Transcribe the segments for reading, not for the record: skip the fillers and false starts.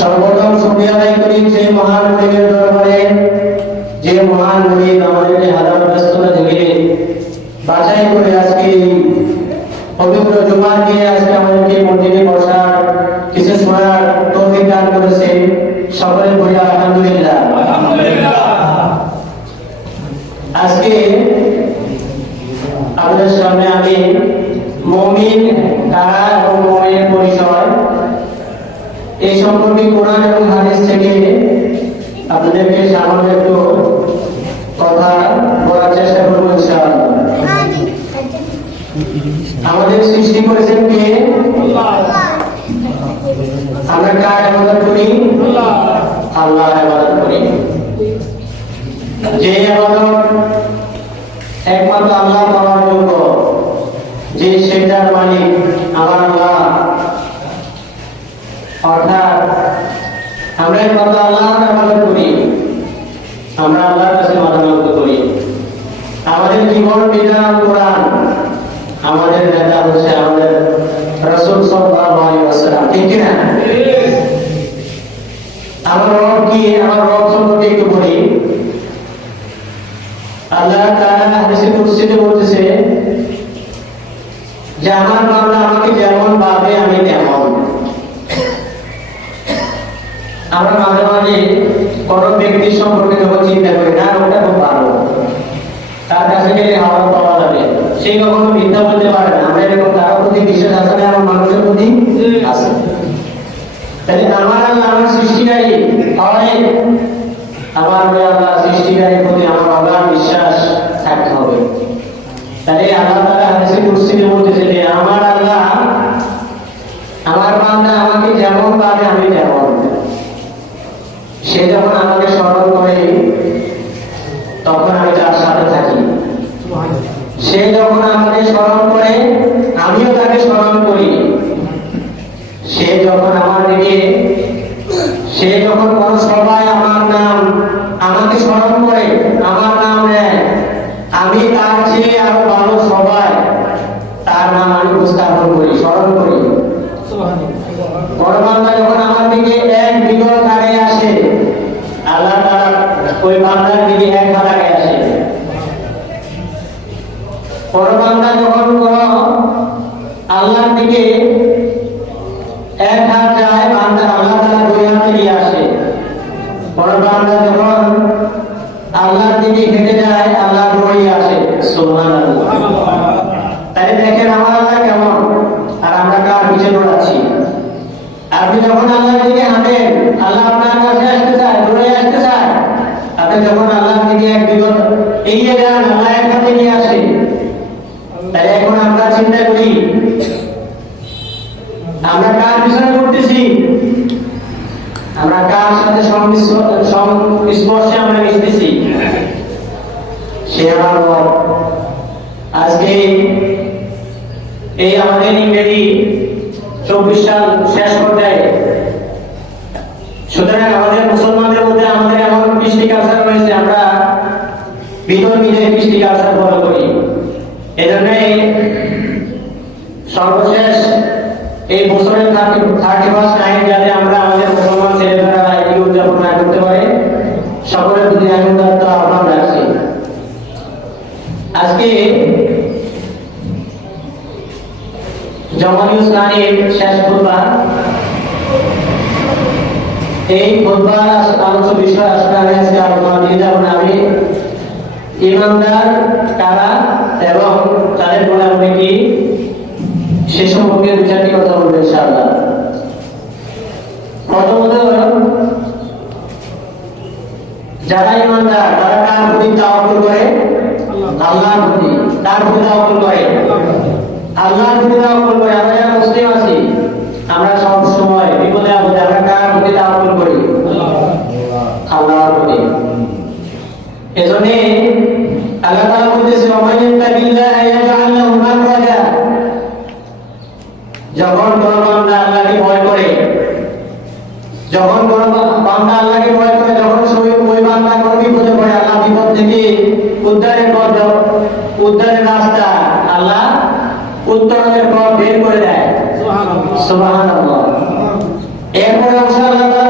সর্বপ্রথম শুকরিয়া আদায় করি সেই মহান মুনিবের দরবারে, যে মহান মুনিব আমাদেরকে হাজার ব্যস্ততা থেকে বাছাই করে আজকে পবিত্র জুমার দিয়ে আজকে আমাদেরকে মসজিদে বসার কিছু শোনার তৌফিক দান করেছে। সকলে বলি আলহামদুলিল্লাহ। আজকে আপনাদের সামনে আমি মুমিন কারা এবং মুমিনের পরিচয় এই সম্পর্কে কোরআন এবং হাদিস থেকে আপনাদেরকে সামান্য একটু কথা বলার চেষ্টা করবো ইনশাআল্লাহ। আমাদের সৃষ্টি করেছেন কে? আমরা কার ইবাদত করি? আল্লাহর ইবাদত করি। যে ইবাদত একমাত্র আল্লাহ করার যোগ্য, যে সেটার মালিক আমার আল্লাহ, অর্থাৎ আমরা একমাত্র আল্লাহর ইবাদত করি, আমরা আল্লাহর কাছে মাথা নত করি। আমাদের জীবন বিধান কোরআন, আমাদের নেতা হচ্ছে আমাদের রাসূল সাল্লাল্লাহু আলাইহি ওয়াসাল্লাম, ঠিক কি না? আমার রব কি? আমার রব সম্পর্কে একটু বলি। আল্লাহ তাআলা হাদিসে কুদসিতে বলতেছে যে আমার বান্দা আমাকে যেমন ভাবে আমি তেমন। আমরা মাঝে মাঝে কোন ব্যক্তির সম্পর্কে যখন চিন্তা করি, না ওটা খুব ভালো, তার কাছে গেলে হাওয়া পাওয়া যাবে, সেই কখনো মিথ্যা বলতে পারে না। আমরা এরকম কারোর প্রতি বিশ্বাস আছে না? আমার মানুষের প্রতি আছে। তাহলে আমার আল্লাহ আমার সৃষ্টিকারী হয়, আমার আল্লাহ সৃষ্টিকারীর প্রতি আমার অগাধ বিশ্বাস থাকতে হবে। তাহলে আল্লাহ তাআলা হাদিসে কুদসিতে বলতেছে যে আমার আল্লাহ আমার বান্দা আমাকে যেমন ভাবে আমি তেমন। সে যখন আমাকে স্মরণ করে তখন আমি তার সাথে থাকি, সে যখন আমাকে স্মরণ করে আমিও তাকে স্মরণ করি। সে যখন আমার দিকে, সে যখন কোন সবাই আমার নাম আমাকে স্মরণ করে, আমার নাম নেয়, আমি তার চেয়ে আরো ভালো সবাই তার নাম আমি উপস্থাপন করি, স্মরণ করি। বান্দা যখন আমার দিকে এক বিগত আগে আসে, আল্লাহ তাআলা ওই বান্দার দিকে এক হাত আগে আসে। বান্দা যখন কোন আল্লাহর দিকে এক হাত যায়, বান্দা আল্লাহ তাআলা দুই হাত এগিয়ে আসে। বান্দা যখন আল্লাহর দিকে হেঁটে যায়, আল্লাহ দৌড়িয়ে আসে। সুবহানাল্লাহ। তাই দেখেন আমার আল্লাহ কেমন, আর আমরা কার পিছনে দৌড়াচ্ছি। আপনি যখন আল্লাহর দিকে হাঁটেন, আল্লাহ আপনার কাছে আসতে চায়, দৌড়ে আসতে চায়। আপনি যখন আল্লাহর দিকে এক বিগত এগিয়ে যান, আল্লাহ এক হাতে এগিয়ে আসে। তাই এখন আমরা চিন্তা করি আমরা কার পিছনে ঘুরতেছি, আমরা কার সাথে সংস্পর্শে আমরা মিশতেছি। সে আমার রব। আজকে এই আমাদের ইংরেজি 24 সাল শেষ পর্যায়ে, সুতরাং আমাদের মুসলমানদের মধ্যে আমাদের এমন কৃষ্টি কালচার রয়েছে, আমরা বিতর্কিত কৃষ্টি কালচার ফলো করি। এজন্যই সর্বশেষ এই বছরের 31st নাইট যাতে আমরা আমাদের মুসলমান ছেলেমেয়েরা এটি উদযাপন না করতে পারে, সকলের প্রতি আমি উদাত্ত আহ্বান রাখছি। আজকে জামালিউস খানের শেষ খুতবা, এই খুতবার আলোচ্য বিষয় আসলে আমি আজকে আলোচনা দিয়ে যাব না। আমি ইমানদার কারা এবং তাদের গুণাবলী কি সে সম্পর্কে দু চারটি কথা বলবো ইনশাআল্লাহ। প্রথমত, যারা ইমানদার তারা কার প্রতি তাওয়াক্কুল করে? আল্লাহর প্রতি। কার প্রতি তাওয়াক্কুল করে? আল্লাহর প্রতি তাওয়াক্কুল করে। আমরা যারা মুসলিম আছি, আমরা সব সময় বিপদে আপদে আমরা কার প্রতি তাওয়াক্কুল করি? আল্লাহর প্রতি। এজন্য আল্লাহ তাআলা বলতেছে ওয়া ইয়াত্তাকিল্লাহা ইয়াজআল লাহু মাখরাজা। যখন কোন বান্দা আল্লাহকে ভয় করে, যখন কোন বান্দা আল্লাহকে ভয় করে, যখন ওই বান্দা কোন বিপদে পড়ে, আল্লাহ বিপদ থেকে উদ্ধারের পথ, উদ্ধারের রাস্তা, আল্লাহ উত্তরণের পথ বের করে দেয়। সুবহানাল্লাহ। এরপর আল্লাহ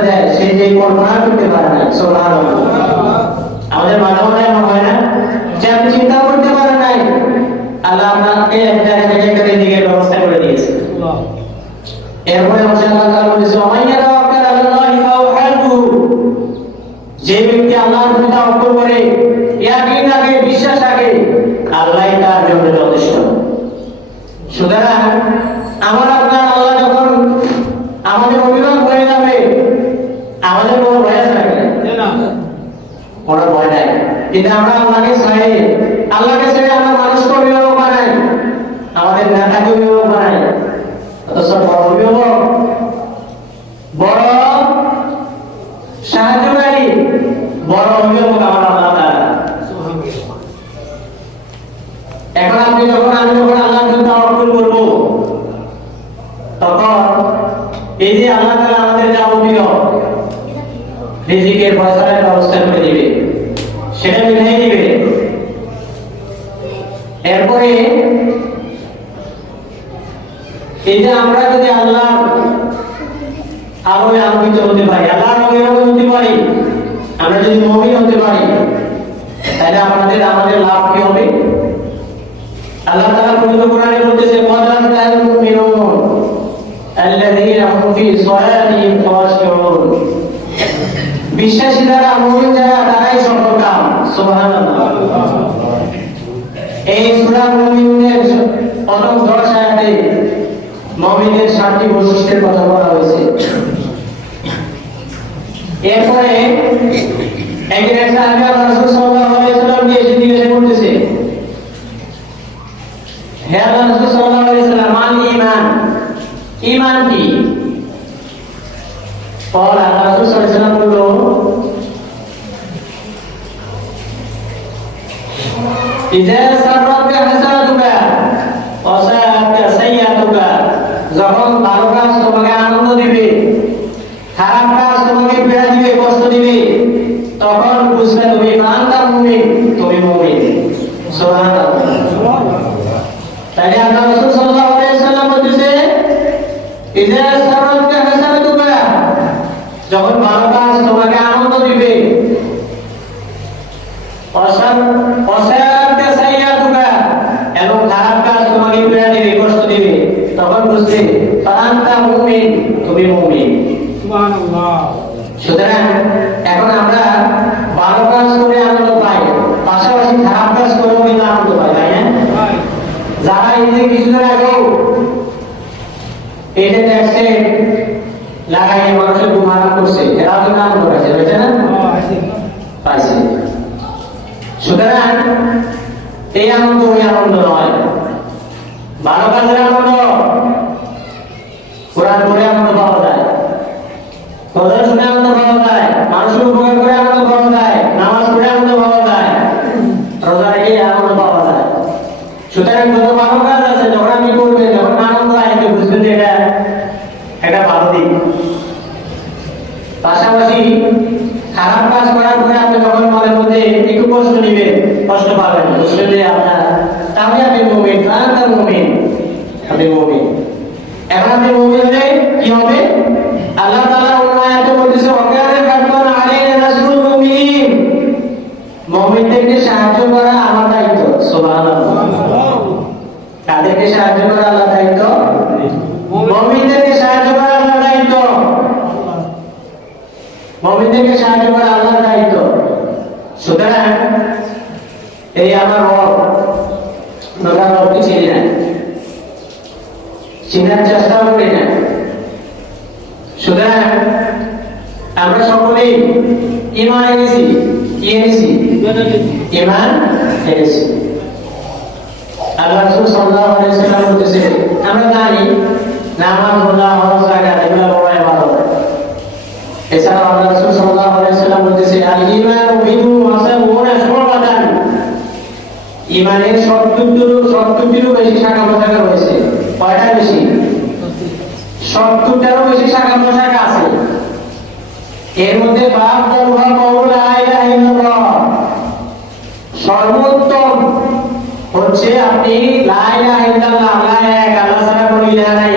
করে দেয় সে যে কল্পনা করতে পারে না। সুবহানাল্লাহ। আমাদের মাঝে মাঝে এমন হয় না যে আপনি চিন্তা করতে পারেন নাই, আল্লাহ আপনাকে একটা দিকের ব্যবস্থা করে দিয়েছে। এরপরে আল্লাহ তাআলা বলেছে ওমাইয়া তাওয়াক্কাল আলাল্লাহি ফাহুয়াহু, যে ব্যক্তি আল্লাহর উপর তাওয়াক্কুল করে, ইয়াকিন রাখে, বিশ্বাস রাখে, আল্লাহই তার জন্য যথেষ্ট। সুতরাং আমার আপনার আল্লাহ যখন আমাদের অভিভাবক হয়ে যাবে, আমাদের কোনো ভয় আছে নাকি? কোনো ভয় নাই। কিন্তু আমরা আল্লাহকে ছেড়ে আমরা মানুষকে অভিভাবক বানাই, আমাদের নেতাকে অভিভাবক বানাই। অথচ বড় অভিভাবক, বড় সাহায্যকারী, বড় অভিভাবক আমার আল্লাহ তাআলা। এখন আমি যখন আল্লাহর উপর তাওয়াক্কুল করব, তখন এই যে আল্লাহ তাআলা আমাদের যাবতীয় রিজিকের ফয়সালার ব্যবস্থা করে দিবে, সেটা মিলিয়ে দিবে। এরপরে এই যে আমরা যদি আল্লাহর আলোয় আলোকিত হতে পারি, আল্লাহর নবী হতে পারি, আমরা যদি মুমিন হতে পারি, তাহলে আমাদের লাভ কি হবে? আল্লাহ তাআলা পবিত্র কোরআনে বলতেছে ওয়াদাল মুমিনুন আল্লাযীনা হুম ফি সালাতিহিম খাশিউন, বিশ্বাসী যারা, মুমিন যারা, তারাই সফলকাম। সুবহানাল্লাহ। এই সূরা মুমিনের প্রথম 10 আয়াতে মুমিনের 7টি বৈশিষ্ট্যের কথা বলা হয়েছে। এরপরে একদিন এক সাহাবী রাসূল সাল্লাল্লাহু আলাইহি ওয়াসাল্লামকে এসে জিজ্ঞাসা করতেছে, হে আল্লাহর রাসূল সাল্লাল্লাহু আলাইহি ওয়াসাল্লাম, মান ঈমান, ঈমান কি? আল্লাহ রাসূল সাল্লাল্লাহু আলাইহি ওয়াসাল্লাম বলল, ইযা সাররাকা হাসানাতুকা ওয়া সাআকা সাইয়্যাতুকা, যখন ভালো কাজ তোমাকে আনন্দ দিবে, খারাপ কাজ তোমাকে পীড়া দিবে, কষ্ট দিবে, তখন বুঝবে তুমি আনতা মুমিন, তুমি মুমিন। সুবহানাল্লাহ। তাই আল্লাহ রাসূল সাল্লাল্লাহু আলাইহি ওয়াসাল্লাম বলেছে ইযা সাররাকা হাসানাতুকা, যখন ভালো কাজ তোমাকে আনন্দ দিবে, অসায়াকা সাইয়্যাতুকা, এবং খারাপ কাজ তোমাকে পীড়া দিবে, কষ্ট দিবে, তখন বুঝবে আনতা মুমিন, তুমি মুমিন। সুবহানাল্লাহ। সুতরাং এখন আমরা ভালো কাজ করে আনন্দ পাই, পাশাপাশি খারাপ কাজ করেও কিন্তু আনন্দ পাই, তাই না? যারা এই যে কিছুদিন আগেও এই যে ট্যাক্সে লাগাইয়ে মানুষের গুমারা করছে, এরা কিন্তু আনন্দ পাইছে, বুঝছে না? পাইছে। সুতরাং এই আনন্দ ওই আনন্দ নয়। ভালো কাজের আনন্দ, কোরআন পড়ে আনন্দ পাওয়া যায়, কথা শুনে আনন্দ পাওয়া যায়, মানুষের উপকার করে আনন্দ পাওয়া যায়, নামাজ পড়ে আনন্দ পাওয়া যায়, রোজা রেখে আনন্দ পাওয়া যায়। সুতরাং যত ভালো কাজ আছে, যখন আপনি করবেন, যখন আনন্দ আসবে, বুঝবেন যে এটা একটা ভালো দিক। পাশাপাশি খারাপ কাজ করার পরে আপনি যখন মনের মধ্যে একটু কষ্ট নেবেন, কষ্ট পাবেন, বুঝবেন যে আপনার, তাহলে আপনি মুমিন, আনতা মুমিন, আপনি মুমিন। এখন আপনি মুমিন হলে কি হবে? আল্লাহ তাআলা অন্য আয়াতে বলতেছে ওয়াকানা হাক্কান আলাইনা নাসরুল মুমিনিন, মুমিনদেরকে সাহায্য করা আমার দায়িত্ব। সুবহানাল্লাহ। কাদেরকে সাহায্য করা আল্লাহর দায়িত্ব? মুমিনদেরকে সাহায্য করা আল্লাহর দায়িত্ব। মুমিনদেরকে সাহায্য করা আল্লাহর দায়িত্ব। সুতরাং এই আমার রব, আমরা রবকে চিনি না, চিনার চেষ্টা করি না। সুতরাং আমরা সকলেই ঈমান এনেছি, কি এনেছি? ঈমান এনেছি। আল্লাহ রাসূল সাল্লাল্লাহু আলাইহি ওয়াসাল্লাম বলেছে, আমরা জানি নামাজ, রোজা, হজ, যাকাত এগুলো বড় ইবাদত। এছাড়া আল্লাহ রাসূল সাল্লাল্লাহু আলাইহি ওয়াসাল্লাম বলেছে আল ঈমানু বিদু ওয়াসাবুনা শুবাতান, ঈমানের 70টিরও বেশি শাখা প্রশাখা রয়েছে। কয়টা বেশি? 70টারও বেশি শাখা প্রশাখা আছে। এর মধ্যে বাপ দরুহা কওলু লা ইলাহা ইল্লাল্লাহ, সর্বোত্তম হচ্ছে আপনি লা ইলাহা ইল্লাল্লাহ, আল্লাহ এক, আল্লাহ ছাড়া কোনো ইলাহ নাই,